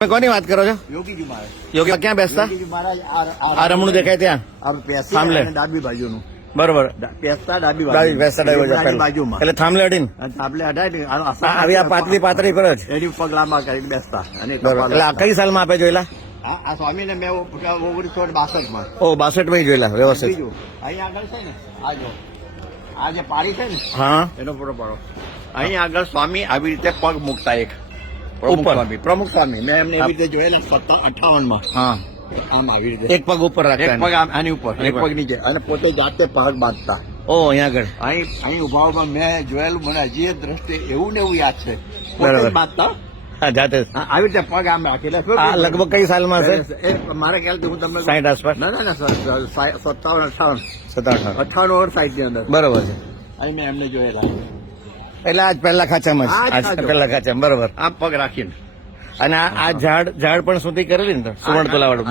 તમે કોની વાત કરો છો? યોગીજી મહારાજ. યોગી ક્યાં બેસતા? યોગીજી મહારાજ આ રમણું દેખાય ત્યાં થાંભલે. ડાબી બાજુનું બરોબર. પેસ્તા ડાબી બેસતા બાજુમાં એટલે થાંભલે અડીને આપણે અડાડી આવી આ પાતળી પાતળી કરો જ. એની પગ લાંબા કરીને બેસતા અને બરોબર. એટલે આ કઈ સાલમાં આપે જોયેલા? આ સ્વામીને મેં 1962 ઓ 62 માં જોયેલા વ્યવસ્થિત. બીજું અહીંયા આગળ છે ને આ જો આ જે પાડી છે ને હા એનો ફોટો પાડો. અહીં આગળ સ્વામી આવી રીતે પગ મૂકતા એક ઉપર. પ્રમુખ સ્વામી મેં એમને એવી રીતે જોયેલા 58 માં હા આમ આવી રીતે એક પગ ઉપર એક રાખતા. પગ આની ઉપર એક પગ નીચે અને પોતે જાતે પગ બાંધતા. ઓ અહીંયા આગળ અહીં ઉભામાં મેં જોયેલું મને હજી દ્રષ્ટિ એવું ને એવું યાદ છે. બરાબર. પોતે બાંધતા હા જાતે જ. આવી રીતે પગ આમ રાખેલા. આ લગભગ કઈ સાલમાં છે? મારા ખ્યાલથી હું તમને 60 આસપાસ. ના 57 57 58 સાઈડ ની અંદર બરોબર છે. અહીં મેં એમને જોયેલા એટલે આજ પહેલા ખાચામાં જ. આજ પહેલા ખાચામાં બરોબર. આમ પગ રાખીને. અને આ ઝાડ પણ સુધી કરેલી ને સુવર્ણ તોલા વાળું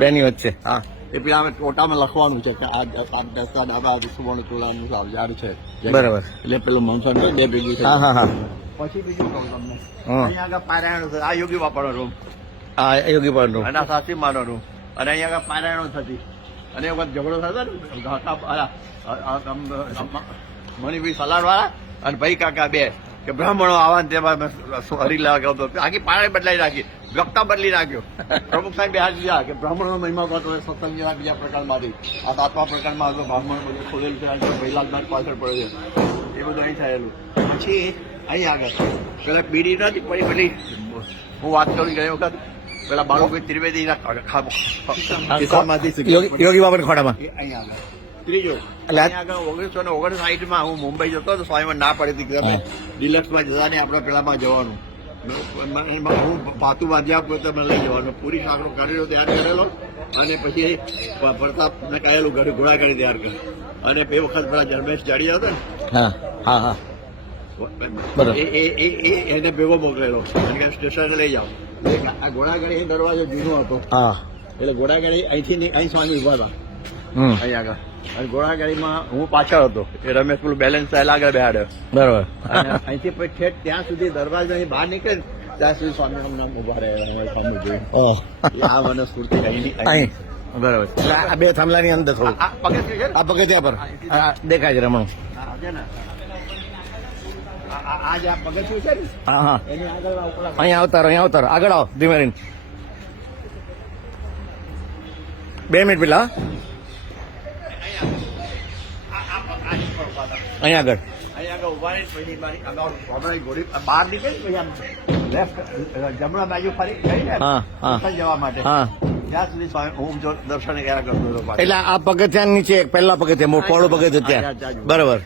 બેની વચ્ચે. હા એ પેલા અમે ટોટામાં લખવાનું છે કે આ દસતા ડાબા સુવર્ણ તોલાનું ઝાડ છે. બરાબર. એટલે પેલું મનસન બે ભેગી થઈ. હા હા હા. પછી બીજું કહું તમને હા. અહીંયા આગળ પારાયણ છે. આ યોગી બાપાનો રૂમ આ યોગી પાડનું. અને આ સાસીમાનો રૂમ અને અહીંયા આગળ પારાયણો થતી અને એ વખત ઝઘડો થતો ને મણિભાઈ સલાડ વાળા અને ભાઈ કાકા બે કે બ્રાહ્મણો આવા ને તેમાં હરીલા આખી પારાયણ બદલાઈ નાખી વક્તા બદલી નાખ્યો. પ્રમુખ સાહેબ બે હાથ દીધા કે બ્રાહ્મણનો મહિમા કરતો હોય સત્સંગ જેવા બીજા પ્રકારમાંથી આ 7મા પ્રકારમાં હતો બ્રાહ્મણ બધું ખોલેલું છે ભૈલાલનાથ પાછળ પડે છે એ બધું અહીં થયેલું. પછી અહીં આગળ પેલા બીડી નથી પડી પેલી હું વાત કરું ગઈ વખત પેલા બાળુભાઈ ત્રિવેદીના ખિસ્સામાંથી યોગી બાબાના ખોડામાં. અહીં આગળ ત્રીજો એટલે અહીં આગળ 1959 માં હું મુંબઈ જતો તો સ્વામીમાં ના પડી હતી કે તમે ડિલક્સમાં જતા ને આપણે પેલામાં જવાનું. હું પાતું બાંધ્યા પોતે મને લઈ જવાનું પૂરી સાંકડો કાઢેલો તૈયાર કરેલો અને પછી પ્રતાપને કહેલું ઘોડા કરી તૈયાર કર અને બે વખત પેલા જન્મેશ જાડી હતો ને હા હા હા બરાબર. એને ભેગો મોકલેલો સ્ટેશને લઈ જાઓ. આ ઘોડાગાડી દરવાજો જૂનો હતો હા એટલે ઘોડાગાડી અહીંથી અહીં સ્વામી ઉભા હતા હમ અહીં આગળ અને ઘોડાગાડીમાં હું પાછળ હતો એ રમેશ પેલું બેલેન્સ ચાલ આગળ બેહાડ્યો બરાબર. અને અહીંથી પછી ઠેઠ ત્યાં સુધી દરવાજા બહાર નીકળે ને ત્યાં સુધી સ્વામીનું નામ ઉભા રહ્યા સ્વામી જોયું. ઓહ આ મને સ્ફૂર્તિ અહીં બરાબર. એટલે આ બે થાંભલાની અંદર થોડું આ પગથિયું છે ને? આ પગથિયા પર આ દેખાય છે રમણું. આ છે ને આ જે આ પગથિયું છે ને હા હા એની આગળ ઉપલા અહીંયા આવતા રહો આગળ આવો ધીમે રહીને 2 મિનિટ પેલા અહીંયા આગળ અહીં આગળ ઉભા રહીને પછી મારી આગળ ઘોડી બહાર નીકળી પછી આમ લેફ્ટ જમણા બાજુ ફરી ગઈ ને હા હા જવા માટે હા. ત્યાં સુધી સ્વામી હું જો દર્શન કર્યા કરતો હતો પાછો. એટલે આ પગથિયા નીચે પહેલા પગથિયા પોળું પગથિયું ત્યાં બરાબર.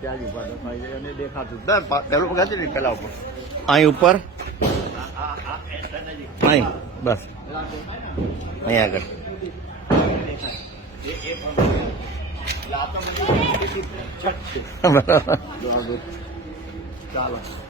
ત્યાં જ ઉભા હતા અને દેખાતું પેલું પગથિયું ને પેલા ઉપર અહીં ઉપર આ નજીક અહીં બસ અહીં આગળ બરાબર. ચાલો